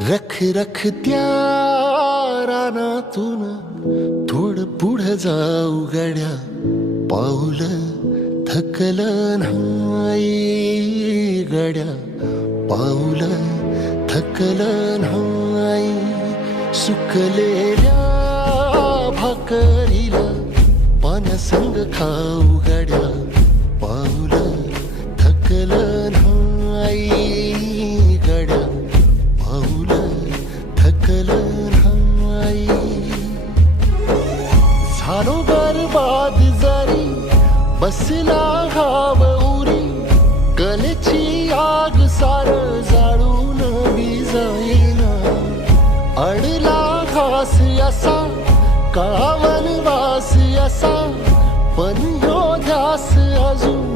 रख रख त्या रानातून थोडं पुढं जाऊ गड्या, पाऊल थकलं नाही गड्या, पाऊल थकलं नाही. सुकलेल्या भाकरीला पाण्यासंग खाऊ गड्या, पाऊल थकलं नाही गड्या, पाऊल थकलं नाही. झालो बरबाद जरी बसला घाव उरी, कलेची आग सार जाळून विजाईना. अडला घास असा काळा वनवास असा, पण ह्यो ध्यास अजून